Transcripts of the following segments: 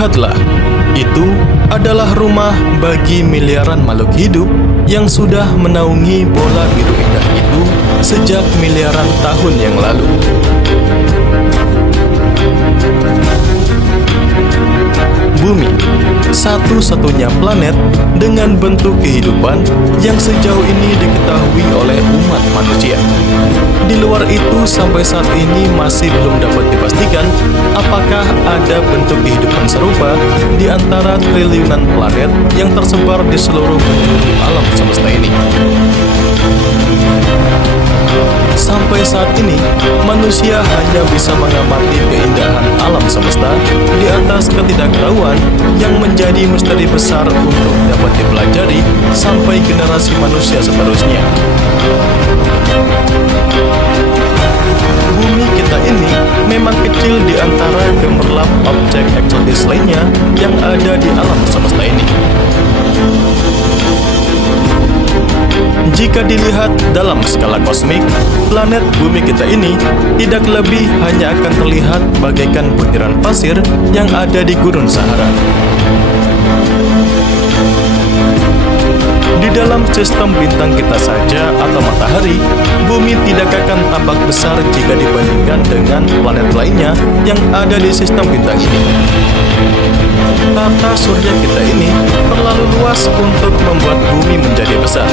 Lihatlah, itu adalah rumah bagi miliaran makhluk hidup yang sudah menaungi bola biru indah itu sejak miliaran tahun yang lalu. Bumi, satu-satunya planet dengan bentuk kehidupan yang sejauh ini diketahui oleh umat manusia. Di luar itu, sampai saat ini masih belum dapat dipastikan apakah ada bentuk kehidupan serupa di antara triliunan planet yang tersebar di seluruh penjuru alam semesta ini. Sampai saat ini, manusia hanya bisa mengamati keindahan alam semesta di atas ketidaktahuan yang menjadi misteri besar untuk dapat dipelajari sampai generasi manusia seterusnya. Bumi kita ini memang kecil di antara gemerlap objek eksotis lainnya yang ada di alam semesta ini. Jika dilihat dalam skala kosmik, planet bumi kita ini tidak lebih hanya akan terlihat bagaikan butiran pasir yang ada di gurun Sahara. Di dalam sistem bintang kita saja atau matahari, bumi tidak akan tampak besar jika dibandingkan dengan planet lainnya yang ada di sistem bintang ini. Tata surya kita ini terlalu luas untuk membuat bumi menjadi besar.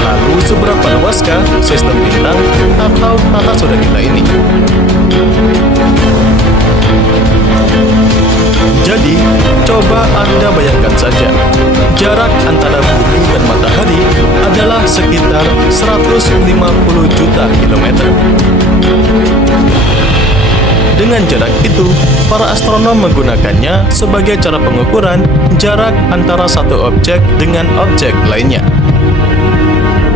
Lalu seberapa luaskah sistem bintang atau tata surya kita ini? Jadi, coba Anda bayangkan saja, jarak antara bumi dan matahari adalah sekitar 150 juta kilometer. Dengan jarak itu, para astronom menggunakannya sebagai cara pengukuran jarak antara satu objek dengan objek lainnya.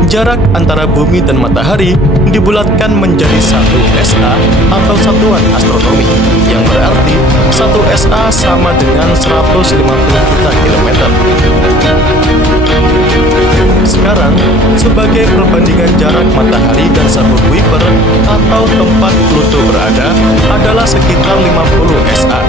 Jarak antara bumi dan matahari dibulatkan menjadi 1 SA atau satuan astronomi, yang berarti 1 SA sama dengan 150 juta kilometer. Sekarang, sebagai perbandingan jarak matahari dan sabuk Kuiper atau tempat Pluto berada adalah sekitar 50 SA.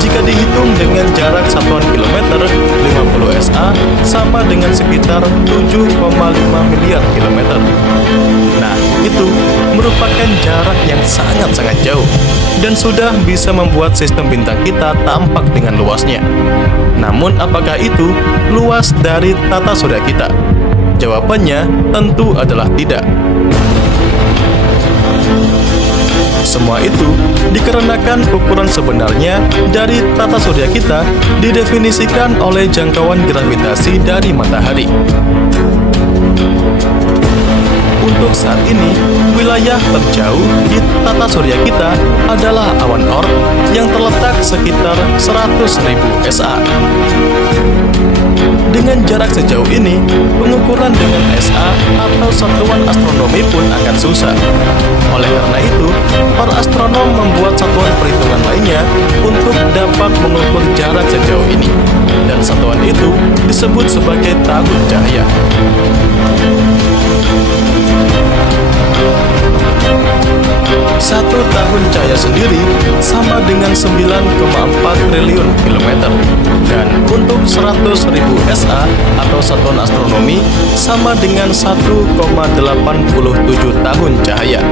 Jika dihitung dengan jarak satuan kilometer, 50 SA sama dengan sekitar 7,5 miliar kilometer. Nah, itu merupakan jarak yang sangat-sangat jauh dan sudah bisa membuat sistem bintang kita tampak dengan luasnya. Namun, apakah itu luas dari tata surya kita? Jawabannya tentu adalah tidak. Semua itu dikarenakan ukuran sebenarnya dari tata surya kita didefinisikan oleh jangkauan gravitasi dari matahari. Untuk saat ini, wilayah terjauh di tata surya kita adalah awan Oort yang terletak sekitar 100.000 SA. Dengan jarak sejauh ini, pengukuran dengan SA atau satuan astronomi pun akan susah. Oleh karena itu, para astronom membuat satuan perhitungan lainnya untuk dapat mengukur jarak sejauh ini. Dan satuan itu disebut sebagai tahun cahaya. Satu tahun cahaya sendiri sama dengan 9,4 triliun kilometer. Dan untuk 100.000 SA atau satuan astronomi sama dengan 1,87 tahun cahaya.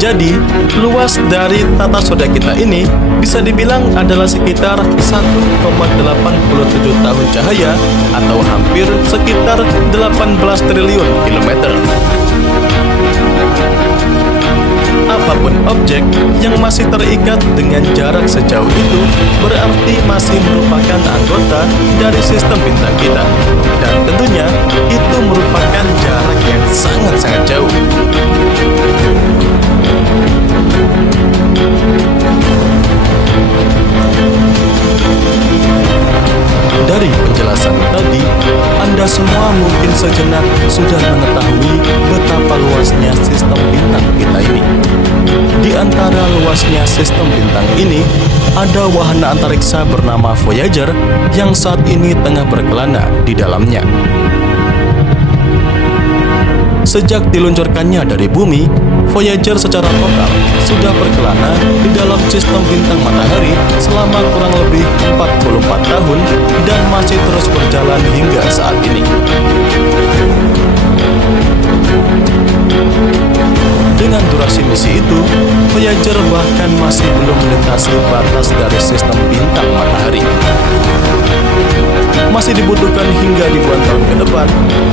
Jadi, luas dari tata surya kita ini bisa dibilang adalah sekitar 1,87 tahun cahaya atau hampir sekitar 18 triliun kilometer. Apapun objek yang masih terikat dengan jarak sejauh itu berarti masih merupakan anggota dari sistem bintang kita. Dan tentunya itu merupakan jarak yang sangat-sangat jauh. Dari penjelasan tadi, Anda semua mungkin sejenak sudah mengetahui betapa luasnya sistem bintang kita ini. Di antara luasnya sistem bintang ini, ada wahana antariksa bernama Voyager yang saat ini tengah berkelana di dalamnya. Sejak diluncurkannya dari bumi, Voyager secara total sudah berkelana di dalam sistem bintang matahari selama kurang lebih 44 tahun dan masih terus berjalan hingga saat ini. Dengan durasi misi itu, Voyager bahkan masih belum melintasi batas dari sistem bintang matahari. Masih dibutuhkan hingga ribuan tahun ke depan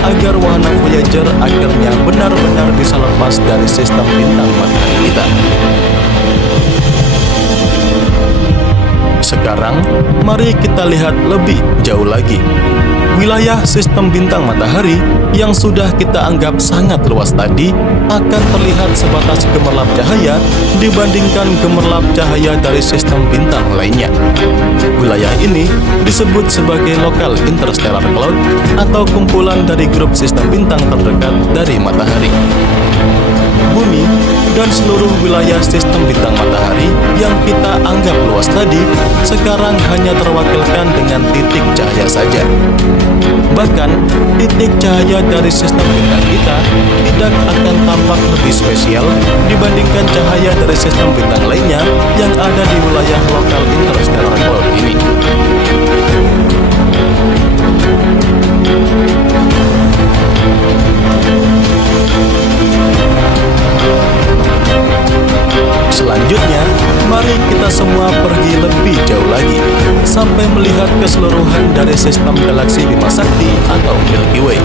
agar wahana Voyager akhirnya benar-benar bisa lepas dari sistem bintang matahari kita. Sekarang, mari kita lihat lebih jauh lagi. Wilayah sistem bintang matahari yang sudah kita anggap sangat luas tadi akan terlihat sebatas gemerlap cahaya dibandingkan gemerlap cahaya dari sistem bintang lainnya. Wilayah ini disebut sebagai Local Interstellar Cloud atau kumpulan dari grup sistem bintang terdekat dari matahari. Bumi dan seluruh wilayah sistem bintang matahari yang kita anggap luas tadi sekarang hanya terwakilkan dengan titik cahaya saja. Bahkan, titik cahaya dari sistem bintang kita tidak akan tampak lebih spesial dibandingkan cahaya dari sistem bintang lainnya yang ada di wilayah Local Interstellar Cloud ini. Selanjutnya, mari kita semua pergi lebih jauh lagi, sampai melihat keseluruhan dari sistem galaksi Bima Sakti atau Milky Way.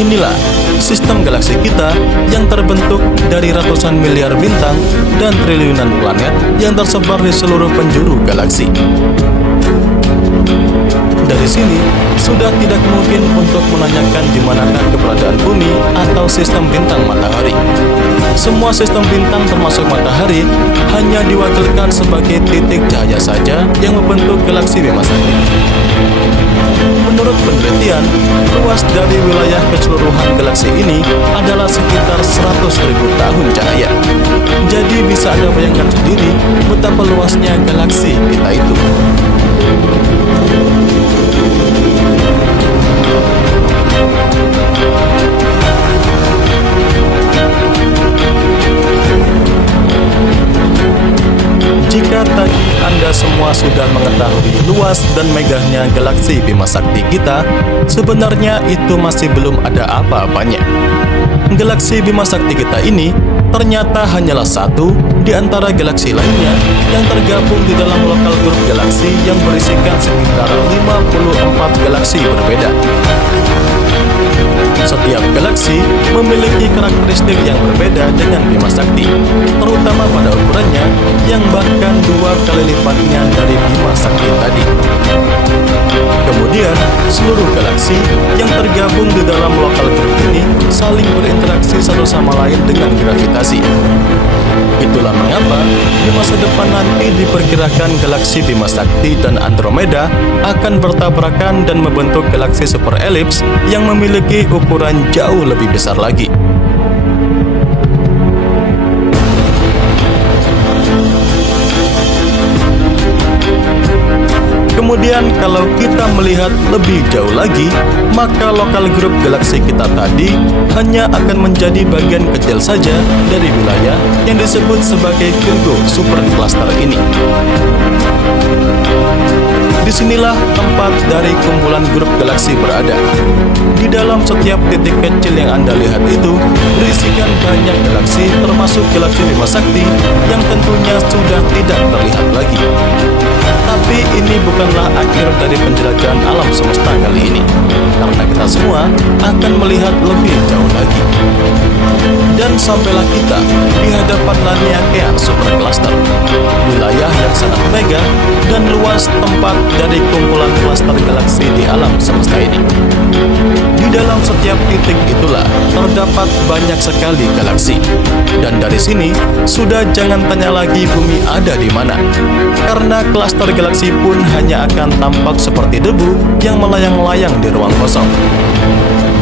Inilah sistem galaksi kita yang terbentuk dari ratusan miliar bintang dan triliunan planet yang tersebar di seluruh penjuru galaksi. Dari sini, sudah tidak mungkin untuk menanyakan di manakah keberadaan bumi atau sistem bintang matahari. Semua sistem bintang termasuk matahari hanya diwakilkan sebagai titik cahaya saja yang membentuk galaksi Bima Sakti. Menurut penelitian, luas dari wilayah keseluruhan galaksi ini adalah sekitar 100.000 tahun cahaya. Jadi bisa Anda bayangkan sendiri betapa luasnya galaksi kita itu. Jika tadi Anda semua sudah mengetahui luas dan megahnya galaksi Bima Sakti kita, sebenarnya itu masih belum ada apa-apanya. Galaksi Bima Sakti kita ini ternyata hanyalah satu di antara galaksi lainnya yang tergabung di dalam lokal grup galaksi yang berisikan sekitar 54 galaksi berbeda. Setiap galaksi memiliki karakteristik yang berbeda dengan Bima Sakti, terutama pada ukurannya yang bahkan 2 kali lipatnya dari Bima Sakti tadi. Kemudian, seluruh galaksi yang tergabung di dalam lokal grup ini saling berinteraksi satu sama lain dengan gravitasi. Itulah mengapa di masa depan nanti diperkirakan galaksi Bima Sakti dan Andromeda akan bertabrakan dan membentuk galaksi super elips yang memiliki ukuran jauh lebih besar lagi. Kemudian kalau kita melihat lebih jauh lagi, maka lokal grup galaksi kita tadi hanya akan menjadi bagian kecil saja dari wilayah yang disebut sebagai Virgo Supercluster ini. Disinilah tempat dari kumpulan grup galaksi berada. Di dalam setiap titik kecil yang Anda lihat itu berisikan banyak galaksi, termasuk galaksi Bima Sakti yang tentunya sudah tidak terlihat lagi. Tapi ini bukanlah akhir dari penjelajahan alam semesta kali ini, karena kita semua akan melihat lebih jauh lagi. Dan sampailah kita di hadapan Laniakea Supercluster, wilayah yang sangat mega dan luas tempat dari kumpulan klaster galaksi di alam semesta ini. Di dalam setiap titik itulah terdapat banyak sekali galaksi. Dan dari sini, sudah jangan tanya lagi bumi ada di mana. Karena klaster galaksi pun hanya akan tampak seperti debu yang melayang-layang di ruang kosong.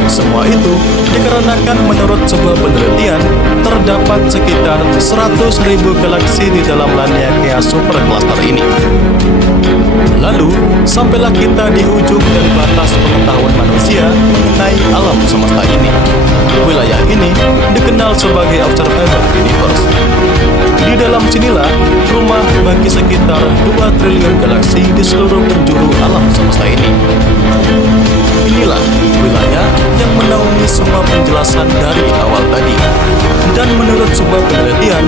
Semua itu dikarenakan menurut sebuah penelitian, terdapat sekitar 100.000 galaksi di dalam Laniakea Supercluster ini. Lalu, sampailah kita di ujung dari batas pengetahuan manusia mengenai alam semesta ini. Wilayah ini dikenal sebagai Observable Universe. Di dalam sinilah rumah bagi sekitar 2 triliun galaksi di seluruh penjuru alam semesta ini. Inilah wilayah yang menaungi semua penjelasan dari awal tadi. Dan menurut sebuah penelitian,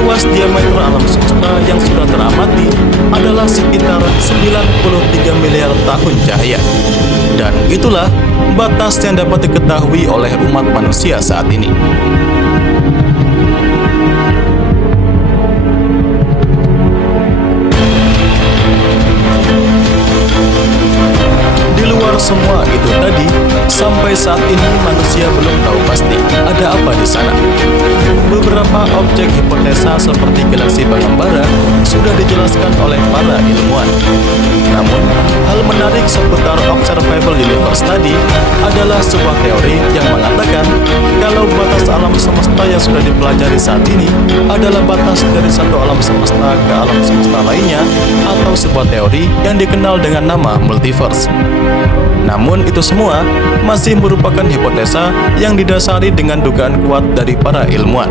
luas diameter alam semesta yang sudah teramati adalah sekitar 93 miliar tahun cahaya. Dan itulah batas yang dapat diketahui oleh umat manusia saat ini. Di luar semua itu tadi, sampai saat ini manusia belum tahu pasti ada apa di sana. Beberapa objek hipotesa seperti galaksi pengembara sudah dijelaskan oleh para ilmuwan. Namun, hal menarik seputar Observable Universe tadi adalah sebuah teori yang mengatakan kalau batas alam semesta yang sudah dipelajari saat ini adalah batas dari satu alam semesta ke alam semesta lainnya, atau sebuah teori yang dikenal dengan nama multiverse. Namun itu semua masih merupakan hipotesa yang didasari dengan dugaan kuat dari para ilmuwan.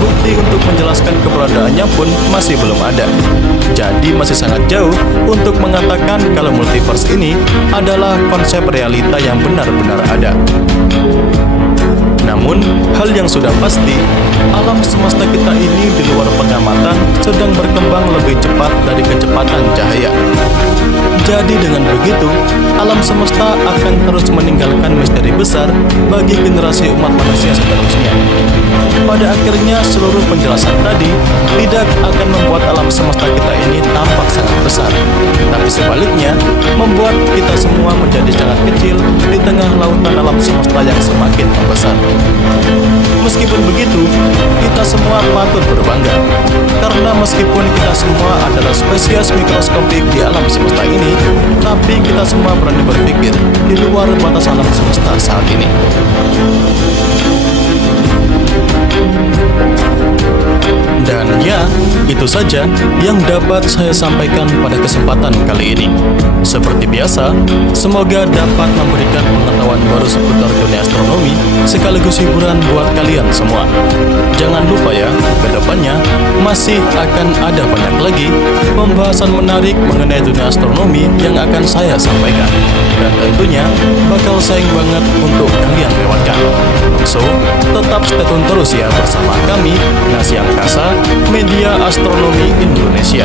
Bukti untuk menjelaskan keberadaannya pun masih belum ada. Jadi masih sangat jauh untuk mengatakan kalau multiverse ini adalah konsep realita yang benar-benar ada. Namun, hal yang sudah pasti, alam semesta kita ini di luar pengamatan sedang berkembang lebih cepat dari kecepatan cahaya. Jadi dengan begitu, alam semesta akan terus meninggalkan misteri besar bagi generasi umat manusia seterusnya. Pada akhirnya, seluruh penjelasan tadi tidak akan membuat alam semesta kita ini tampak sangat besar, tapi sebaliknya, membuat kita semua menjadi sangat kecil di tengah lautan alam semesta yang semakin membesar. Meskipun begitu, kita semua patut berbangga, karena meskipun kita semua adalah spesies mikroskopik di alam semesta ini, tapi kita semua berani berpikir di luar batas alam semesta saat ini. Dan ya, itu saja yang dapat saya sampaikan pada kesempatan kali ini. Seperti biasa, semoga dapat memberikan pengetahuan baru seputar dunia astronomi sekaligus hiburan buat kalian semua. Jangan lupa ya, kedepannya masih akan ada banyak lagi pembahasan menarik mengenai dunia astronomi yang akan saya sampaikan. Dan tentunya bakal sayang banget untuk kalian lewatkan. So, tetap stay tune terus ya bersama kami, Nasi Angkasa, Media Astronomi Indonesia.